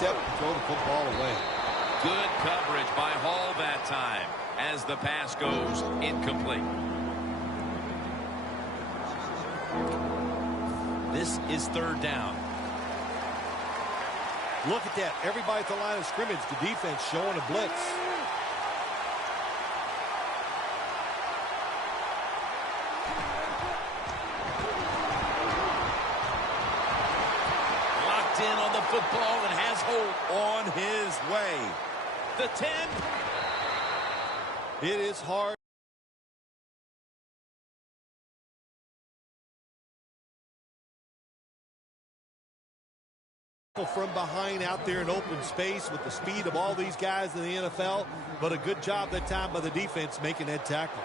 except throw the football away. Good coverage by Hall that time as the pass goes incomplete. This is third down. Look at that. Everybody at the line of scrimmage, the defense showing a blitz. Locked in on the football and has hold on his way. The 10. It is hard. From behind out there in open space with the speed of all these guys in the NFL, but a good job that time by the defense making that tackle.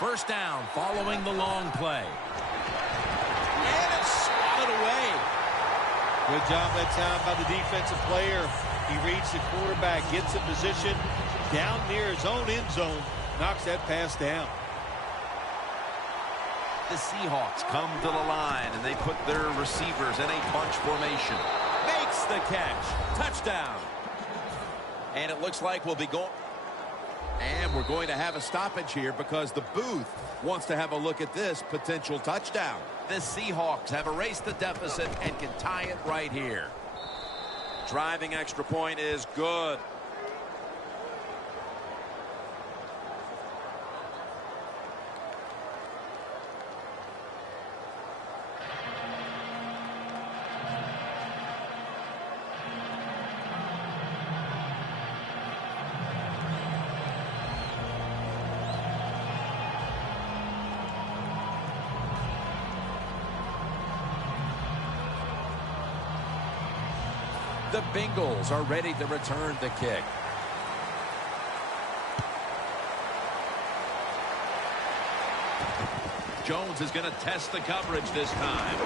First down following the long play. And it's swatted away. Good job that time by the defensive player. He reads the quarterback, gets in position down near his own end zone, knocks that pass down. The Seahawks come to the line, and they put their receivers in a bunch formation. Makes the catch. Touchdown. And it looks like we'll be going. And we're going to have a stoppage here because the booth wants to have a look at this potential touchdown. The Seahawks have erased the deficit and can tie it right here. Driving extra point is good. The Bengals are ready to return the kick. Jones is going to test the coverage this time.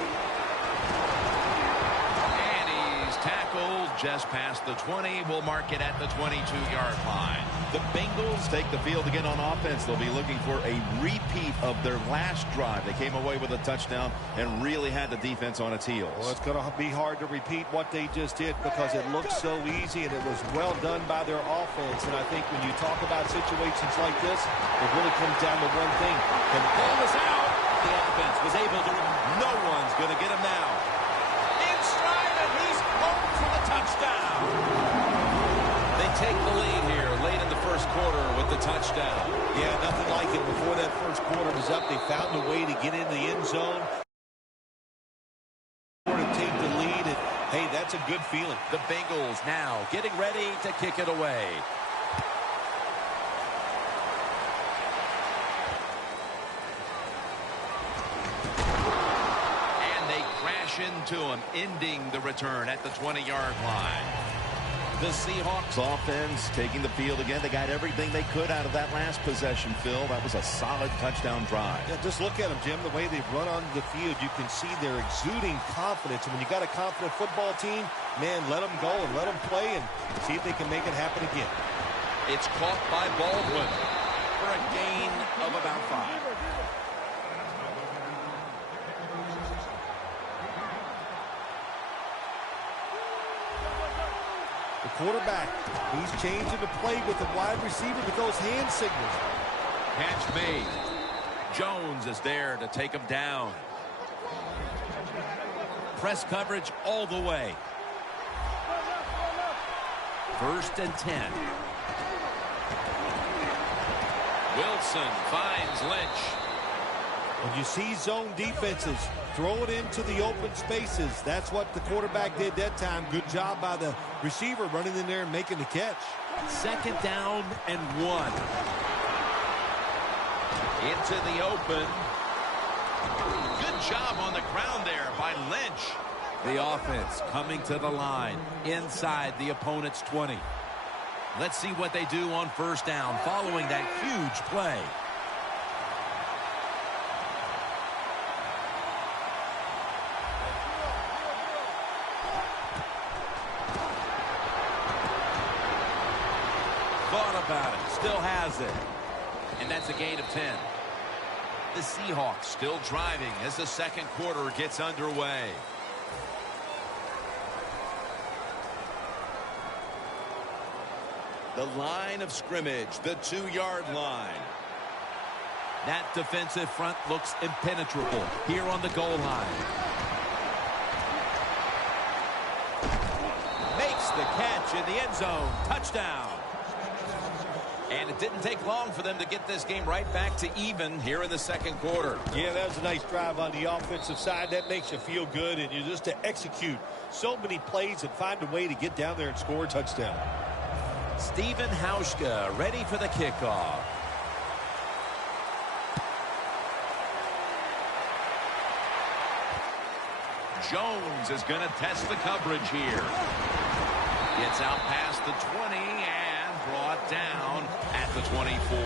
And he's tackled just past the 20. We'll mark it at the 22-yard line. The Bengals take the field again on offense. They'll be looking for a repeat of their last drive. They came away with a touchdown and really had the defense on its heels. Well, it's going to be hard to repeat what they just did because it looked so easy and it was well done by their offense. And I think when you talk about situations like this, it really comes down to one thing. And the ball is out. The offense was able to. No one's going to get him now. In stride, and he's home for the touchdown. They take the lead here late in the first quarter with the touchdown. Yeah, nothing like it. Before that first quarter was up, they found a way to get in the end zone. To take the lead, and hey, that's a good feeling. The Bengals now getting ready to kick it away. And they crash into him, ending the return at the 20-yard line. The Seahawks offense taking the field again. They got everything they could out of that last possession, Phil. That was a solid touchdown drive. Yeah, just look at them, Jim. The way they've run onto the field, you can see they're exuding confidence. And when you got a confident football team, man, let them go and let them play and see if they can make it happen again. It's caught by Baldwin for a gain of about 5. The quarterback, he's changing the play with the wide receiver with those hand signals. Catch made. Jones is there to take him down. Press coverage all the way. 1st and 10. Wilson finds Lynch. When you see zone defenses, throw it into the open spaces. That's what the quarterback did that time. Good job by the receiver running in there and making the catch. 2nd down and 1. Into the open. Good job on the ground there by Lynch. The offense coming to the line inside the opponent's 20. Let's see what they do on 1st down following that huge play. Thought about it. Still has it. And that's a gain of 10. The Seahawks still driving as the second quarter gets underway. The line of scrimmage, the 2-yard line. That defensive front looks impenetrable here on the goal line. Makes the catch in the end zone. Touchdown. And it didn't take long for them to get this game right back to even here in the second quarter. Yeah, that was a nice drive on the offensive side. That makes you feel good, and you just to execute so many plays and find a way to get down there and score a touchdown. Steven Hauschka ready for the kickoff. Jones is going to test the coverage here. Gets out past the 20 and brought down at the 24.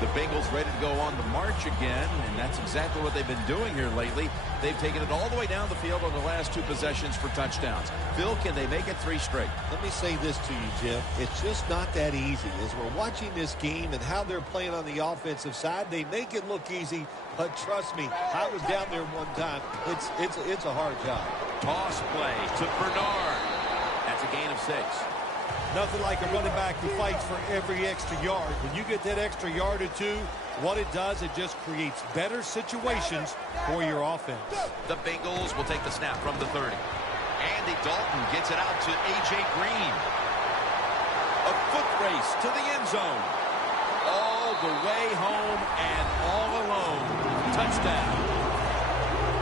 The Bengals ready to go on the march again, and that's exactly what they've been doing here lately. They've taken it all the way down the field on the last 2 possessions for touchdowns. Phil, can they make it 3 straight? Let me say this to you, Jim. It's just not that easy. As we're watching this game and how they're playing on the offensive side, they make it look easy, but trust me, I was down there one time. It's a hard job. Toss play to Bernard. That's a gain of 6. Nothing like a running back who fights for every extra yard. When you get that extra yard or 2, what it does, it just creates better situations for your offense. The Bengals will take the snap from the 30. Andy Dalton gets it out to A.J. Green. A foot race to the end zone. All the way home and all alone. Touchdown.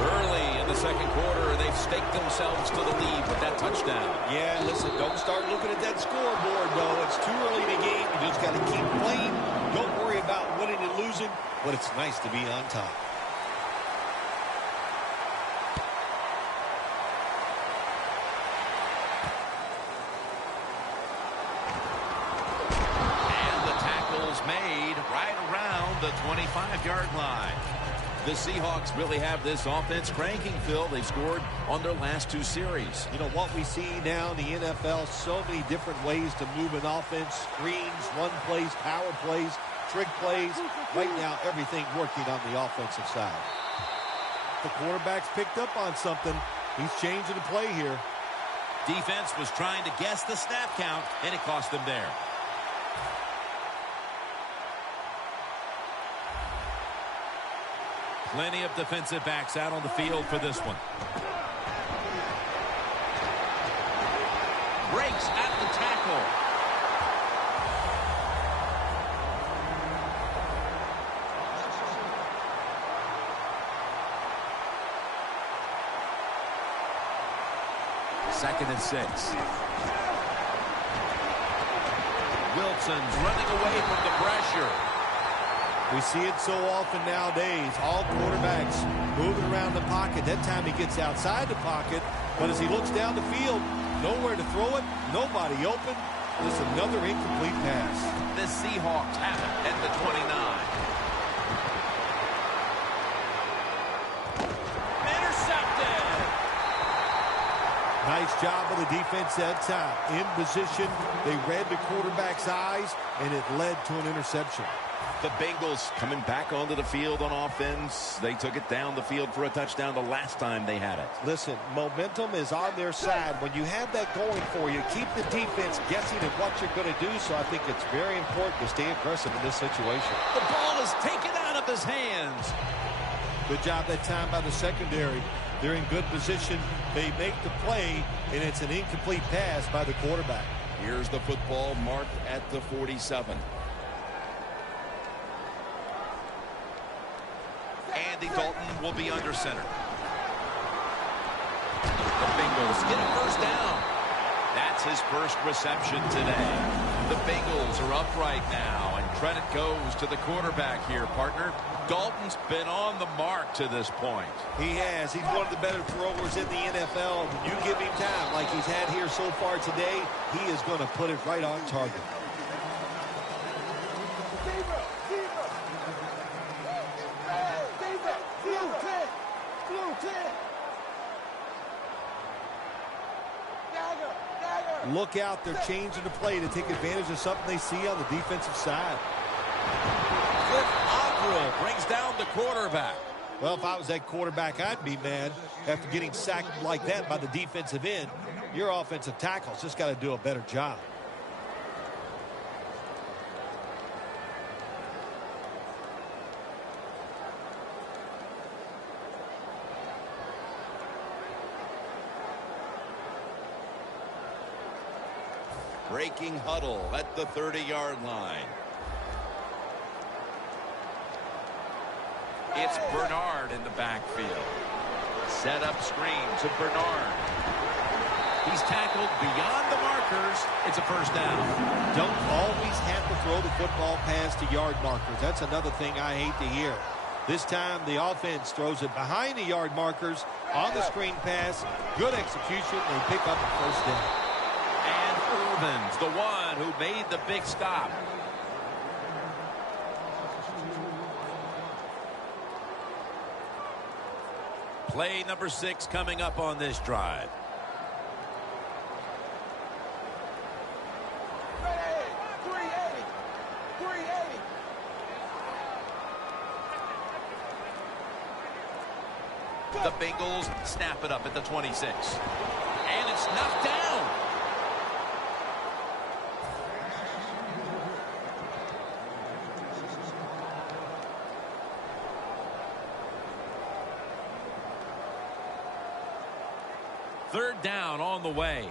Early in the second quarter, they've staked themselves to the lead with that touchdown. Yeah, listen, don't start looking at that scoreboard, though. It's too early in the game. You just got to keep playing. Don't worry about winning and losing, but it's nice to be on top. And the tackle's made right around the 25-yard line. The Seahawks really have this offense cranking, Phil. They've scored on their last 2 series. You know, what we see now in the NFL, so many different ways to move an offense. Screens, run plays, power plays, trick plays. Right now, everything working on the offensive side. The quarterback's picked up on something. He's changing the play here. Defense was trying to guess the snap count, and it cost them there. Plenty of defensive backs out on the field for this one. Breaks at the tackle. Second and 6. Wilson's running away from the pressure. We see it so often nowadays. All quarterbacks moving around the pocket. That time he gets outside the pocket, but as he looks down the field, nowhere to throw it, nobody open. Just another incomplete pass. The Seahawks have it at the 29. Intercepted. Nice job of the defense that time. In position, they read the quarterback's eyes, and it led to an interception. The Bengals coming back onto the field on offense. They took it down the field for a touchdown the last time they had it. Listen, momentum is on their side. When you have that going for you, keep the defense guessing at what you're going to do. So I think it's very important to stay aggressive in this situation. The ball is taken out of his hands. Good job that time by the secondary. They're in good position. They make the play, and it's an incomplete pass by the quarterback. Here's the football marked at the 47. Andy Dalton will be under center. The Bengals get a first down. That's his first reception today. The Bengals are up right now, and credit goes to the quarterback here, partner. Dalton's been on the mark to this point. He has. He's one of the better throwers in the NFL. When you give him time like he's had here so far today, he is going to put it right on target. Look out, they're changing the play to take advantage of something they see on the defensive side. Cliff Averill brings down the quarterback. Well, if I was that quarterback, I'd be mad after getting sacked like that by the defensive end. Your offensive tackle's just got to do a better job. Breaking huddle at the 30-yard line. It's Bernard in the backfield. Set up screen to Bernard. He's tackled beyond the markers. It's a first down. Don't always have to throw the football past the yard markers. That's another thing I hate to hear. This time the offense throws it behind the yard markers on the screen pass. Good execution. They pick up a first down. And Irvin's the one who made the big stop. Play number 6 coming up on this drive. The Bengals snap it up at the 26. And it's knocked down. Third down on the way.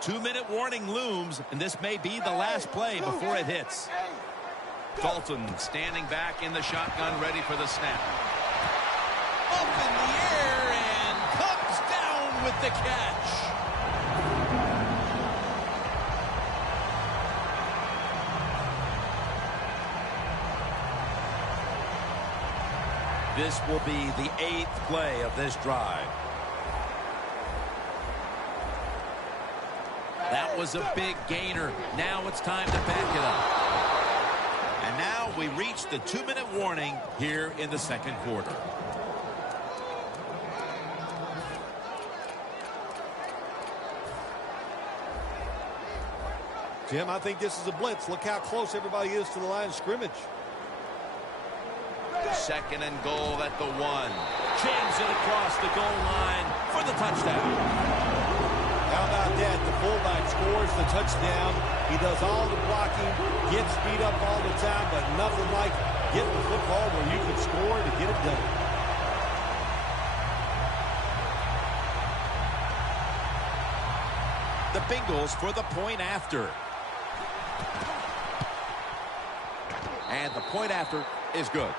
2-minute warning looms, and this may be the last play before it hits. Dalton standing back in the shotgun, ready for the snap. Up in the air and comes down with the catch. This will be the 8th play of this drive. That was a big gainer. Now it's time to back it up. And now we reach the 2-minute warning here in the second quarter. Jim, I think this is a blitz. Look how close everybody is to the line of scrimmage. Second and goal at the 1. Jams it across the goal line for the touchdown. How about that? The fullback scores the touchdown. He does all the blocking, gets beat up all the time, but nothing like getting the football where you can score to get it done. The Bengals for the point after. And the point after is good.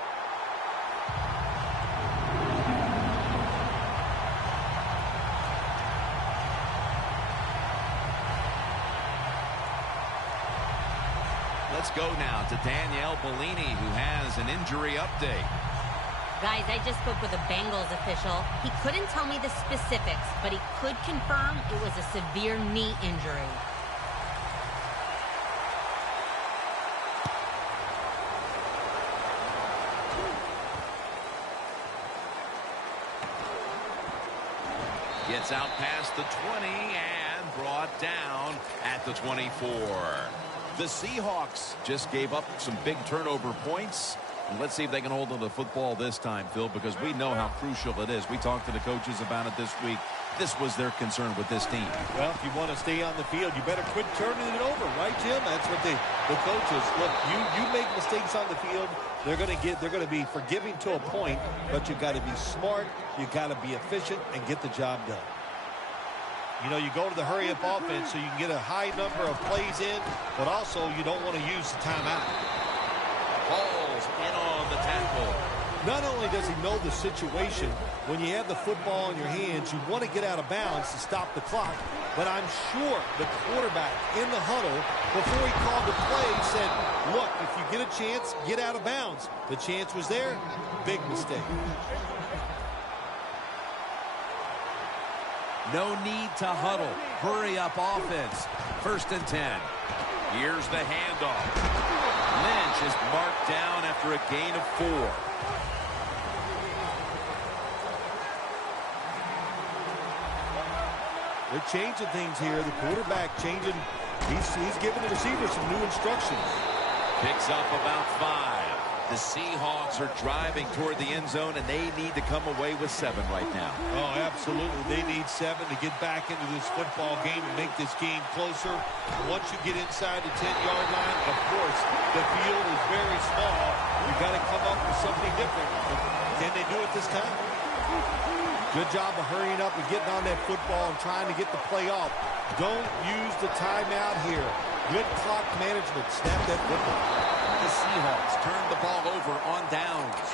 Let's go now to Danielle Bellini, who has an injury update. Guys, I just spoke with a Bengals official. He couldn't tell me the specifics, but he could confirm it was a severe knee injury. Gets out past the 20 and brought down at the 24. The Seahawks just gave up some big turnover points. And let's see if they can hold on to the football this time, Phil, because we know how crucial it is. We talked to the coaches about it this week. This was their concern with this team. Well, if you want to stay on the field, you better quit turning it over, right, Jim? That's what the coaches look. You make mistakes on the field, they're going to be forgiving to a point, but you got to be smart, you got to be efficient, and get the job done. You know, you go to the hurry-up offense so you can get a high number of plays in, but also you don't want to use the timeout. Falls in on the tackle. Not only does he know the situation, when you have the football in your hands, you want to get out of bounds to stop the clock, but I'm sure the quarterback in the huddle, before he called the play, said, look, if you get a chance, get out of bounds. The chance was there. Big mistake. No need to huddle. Hurry up offense. 1st and 10. Here's the handoff. Lynch is marked down after a gain of 4. They're changing things here. The quarterback changing. He's giving the receiver some new instructions. Picks up about 5. The Seahawks are driving toward the end zone, and they need to come away with 7 right now. Oh, absolutely. They need 7 to get back into this football game and make this game closer. Once you get inside the 10-yard line, of course, the field is very small. You got to come up with something different. But can they do it this time? Good job of hurrying up and getting on that football and trying to get the play off. Don't use the timeout here. Good clock management. Snap that football. The Seahawks turn the ball over on downs.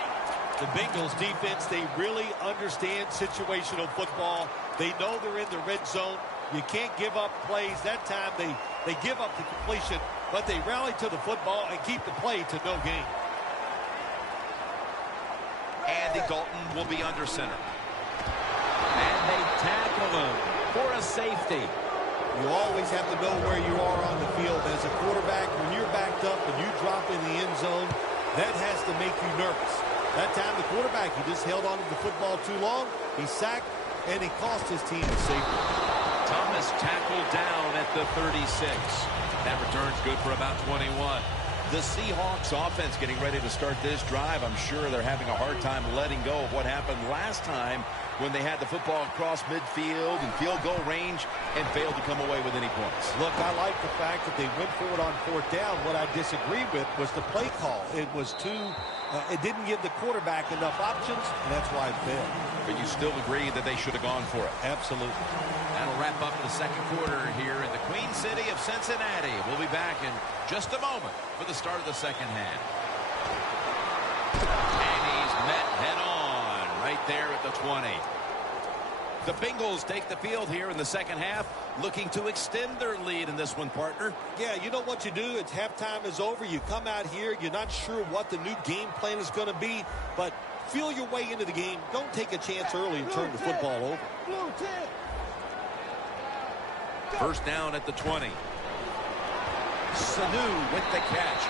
The Bengals defense, they really understand situational football. They know they're in the red zone. You can't give up plays. That time they give up the completion, but they rally to the football and keep the play to no gain. Andy Dalton will be under center. And they tackle him for a safety. You always have to know where you are on the field. As a quarterback, when you're backed up and you drop in the end zone, that has to make you nervous. That time the quarterback, he just held on to the football too long. He sacked, and he cost his team a safety. Thomas tackled down at the 36. That return's good for about 21. The Seahawks offense getting ready to start this drive. I'm sure they're having a hard time letting go of what happened last time when they had the football across midfield and field goal range and failed to come away with any points. Look, I like the fact that they went for it on fourth down. What I disagree with was the play call. It was it didn't give the quarterback enough options, and that's why it failed. But you still agree that they should have gone for it? Absolutely. That'll wrap up the second quarter here in the Queen City of Cincinnati. We'll be back in just a moment for the start of the second half. And he's met head-on right there at the 20. The Bengals take the field here in the second half, looking to extend their lead in this one, partner. Yeah, you know what you do? It's halftime is over. You come out here. You're not sure what the new game plan is going to be, but feel your way into the game. Don't take a chance early and turn the football over. First down at the 20. Sanu with the catch.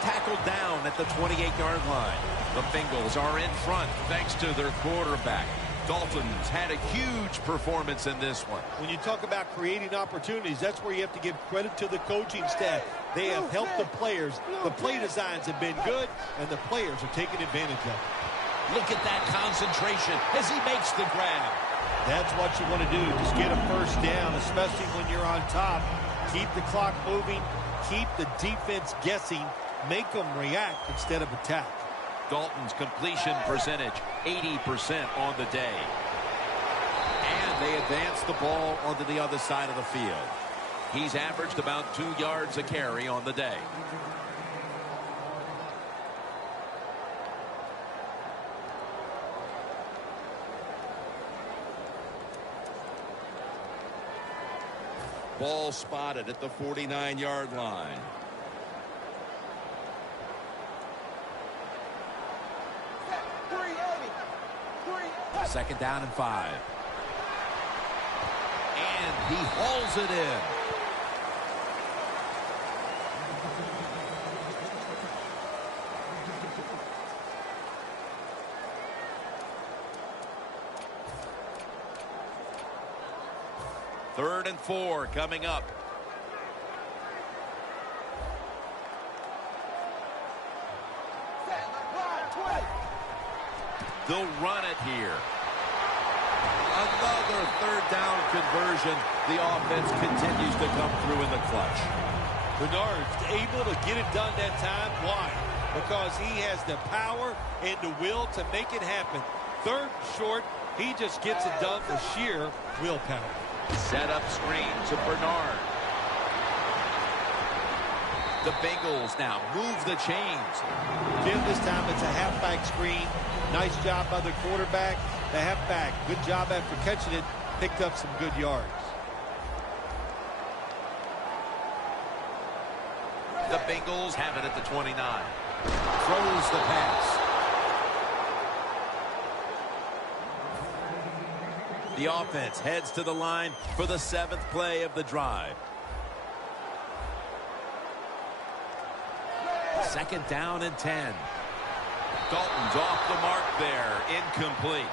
Tackled down at the 28-yard line. The Bengals are in front thanks to their quarterback. Dalton's had a huge performance in this one. When you talk about creating opportunities, that's where you have to give credit to the coaching staff. They have helped the players. The play designs have been good, and the players are taking advantage of it. Look at that concentration as he makes the grab. That's what you want to do. Just get a first down, especially when you're on top. Keep the clock moving. Keep the defense guessing. Make them react instead of attack. Dalton's completion percentage, 80% on the day. And they advance the ball onto the other side of the field. He's averaged about 2 yards a carry on the day. Ball spotted at the 49-yard line. Second down and 5. And he hauls it in. Third and 4 coming up. They'll run it here. Another third down conversion. The offense continues to come through in the clutch. Bernard's able to get it done that time. Why? Because he has the power and the will to make it happen. Third short, he just gets it done with sheer willpower. Set up screen to Bernard. The Bengals now move the chains. Jim, this time it's a halfback screen. Nice job by the quarterback. The halfback, good job after catching it. Picked up some good yards. The Bengals have it at the 29. Throws the pass. The offense heads to the line for the 7th play of the drive. Second down and 10. Dalton's off the mark there. Incomplete.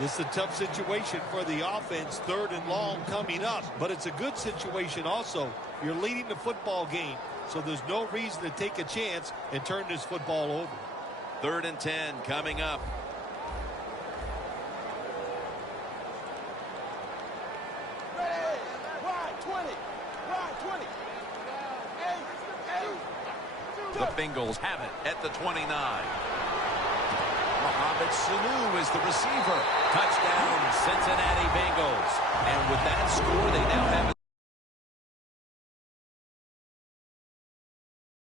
This is a tough situation for the offense. Third and long coming up. But it's a good situation also. You're leading the football game. So there's no reason to take a chance and turn this football over. Third and 10 coming up. The Bengals have it at the 29. Mohamed but Sanu is the receiver. Touchdown, Cincinnati Bengals. And with that score, they now have